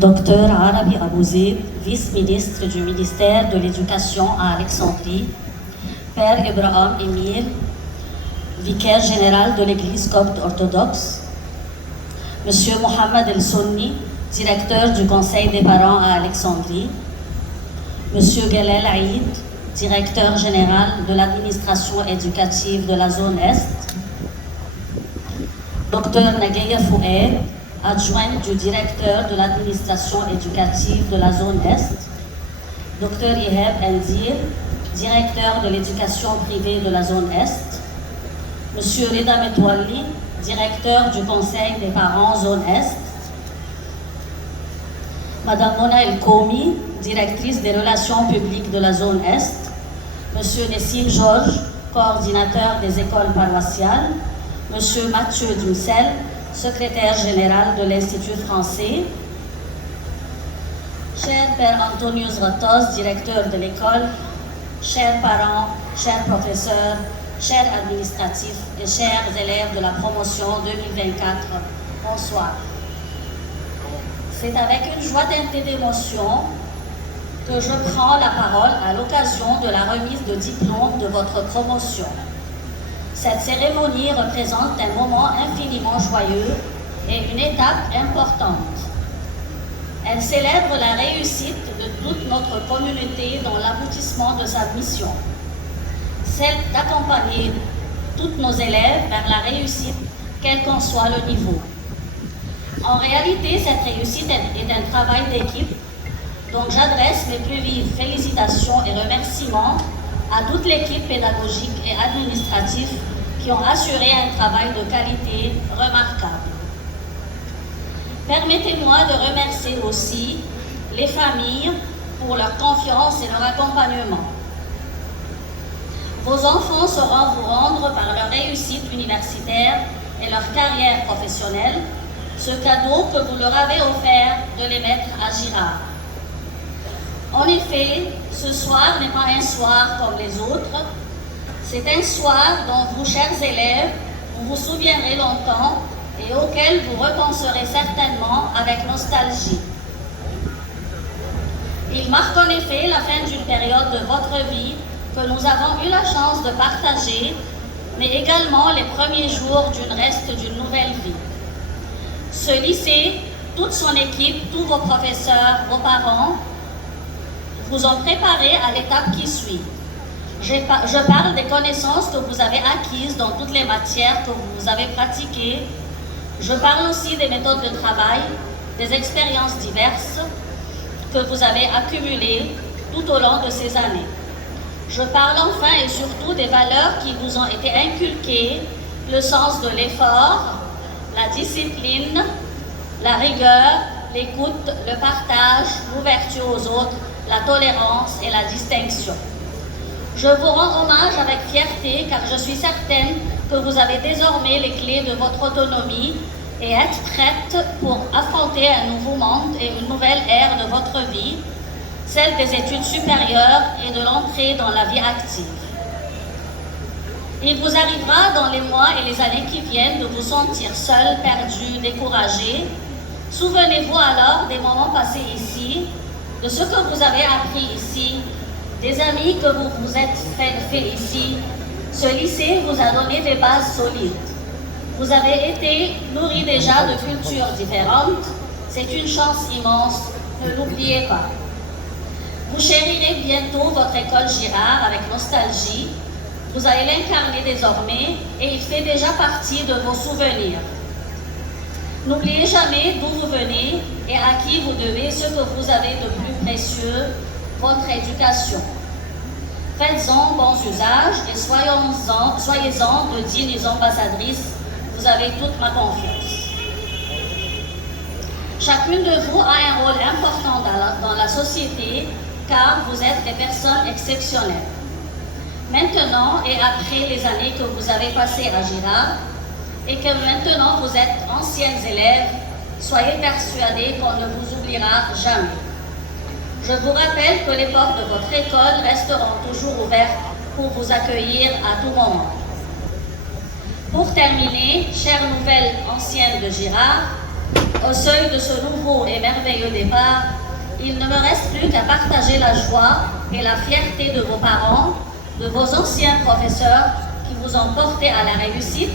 Docteur Arabi Abouzid, vice-ministre du ministère de l'Éducation à Alexandrie, Père Ibrahim Emir, vicaire général de l'Église copte orthodoxe, Monsieur Mohamed El Sunni, directeur du Conseil des parents à Alexandrie, Monsieur Galel Aïd, directeur général de l'administration éducative de la zone Est, Docteur Nagueya Foued, adjointe du directeur de l'administration éducative de la zone Est, Dr Iheb Endir, directeur de l'éducation privée de la zone Est, Monsieur Reda Metwalli, directeur du conseil des parents zone Est, Madame Mona El Komi, directrice des relations publiques de la zone Est, Monsieur Nessim Georges, coordinateur des écoles paroissiales, Monsieur Mathieu Duncel, secrétaire général de l'Institut français, cher Père Antonius Ratos, directeur de l'école, chers parents, chers professeurs, chers administratifs et chers élèves de la promotion 2024, bonsoir. C'est avec une joie teintée d'émotion que je prends la parole à l'occasion de la remise de diplôme de votre promotion. Cette cérémonie représente un moment infiniment joyeux et une étape importante. Elle célèbre la réussite de toute notre communauté dans l'aboutissement de sa mission, celle d'accompagner tous nos élèves vers la réussite, quel qu'en soit le niveau. En réalité, cette réussite est un travail d'équipe, donc j'adresse mes plus vives félicitations et remerciements à toute l'équipe pédagogique et administrative qui ont assuré un travail de qualité remarquable. Permettez-moi de remercier aussi les familles pour leur confiance et leur accompagnement. Vos enfants sauront vous rendre par leur réussite universitaire et leur carrière professionnelle ce cadeau que vous leur avez offert de les mettre à Girard. En effet, ce soir n'est pas un soir comme les autres. C'est un soir dont vous, chers élèves, vous vous souviendrez longtemps et auquel vous repenserez certainement avec nostalgie. Il marque en effet la fin d'une période de votre vie que nous avons eu la chance de partager, mais également les premiers jours d'une nouvelle vie. Ce lycée, toute son équipe, tous vos professeurs, vos parents, vous ont préparé à l'étape qui suit. Je parle des connaissances que vous avez acquises dans toutes les matières que vous avez pratiquées. Je parle aussi des méthodes de travail, des expériences diverses que vous avez accumulées tout au long de ces années. Je parle enfin et surtout des valeurs qui vous ont été inculquées, le sens de l'effort, la discipline, la rigueur, l'écoute, le partage, l'ouverture aux autres, la tolérance et la distinction. Je vous rends hommage avec fierté car je suis certaine que vous avez désormais les clés de votre autonomie et êtes prête pour affronter un nouveau monde et une nouvelle ère de votre vie, celle des études supérieures et de l'entrée dans la vie active. Il vous arrivera dans les mois et les années qui viennent de vous sentir seul, perdu, découragé. Souvenez-vous alors des moments passés ici, de ce que vous avez appris ici, des amis que vous vous êtes fait ici. Ce lycée vous a donné des bases solides. Vous avez été nourris déjà de cultures différentes. C'est une chance immense, ne l'oubliez pas. Vous chérirez bientôt votre école Girard avec nostalgie. Vous allez l'incarner désormais et il fait déjà partie de vos souvenirs. N'oubliez jamais d'où vous venez et à qui vous devez ce que vous avez de plus précieux, votre éducation. Faites-en bons usages et soyez-en de dignes ambassadrices. Vous avez toute ma confiance. Chacune de vous a un rôle important dans la société car vous êtes des personnes exceptionnelles. Maintenant et après les années que vous avez passées à Girard et que maintenant vous êtes anciennes élèves, soyez persuadés qu'on ne vous oubliera jamais. Je vous rappelle que les portes de votre école resteront toujours ouvertes pour vous accueillir à tout moment. Pour terminer, chères nouvelles anciennes de Girard, Au seuil de ce nouveau et merveilleux départ, il ne me reste plus qu'à partager la joie et la fierté de vos parents, de vos anciens professeurs qui vous ont porté à la réussite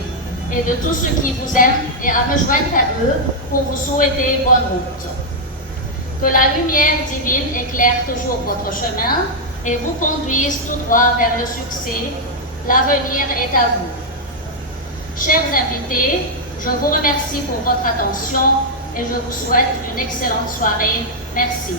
et de tous ceux qui vous aiment et à me joindre à eux pour vous souhaiter bonne route. Que la lumière divine éclaire toujours votre chemin et vous conduise tout droit vers le succès. L'avenir est à vous. Chers invités, je vous remercie pour votre attention et je vous souhaite une excellente soirée. Merci.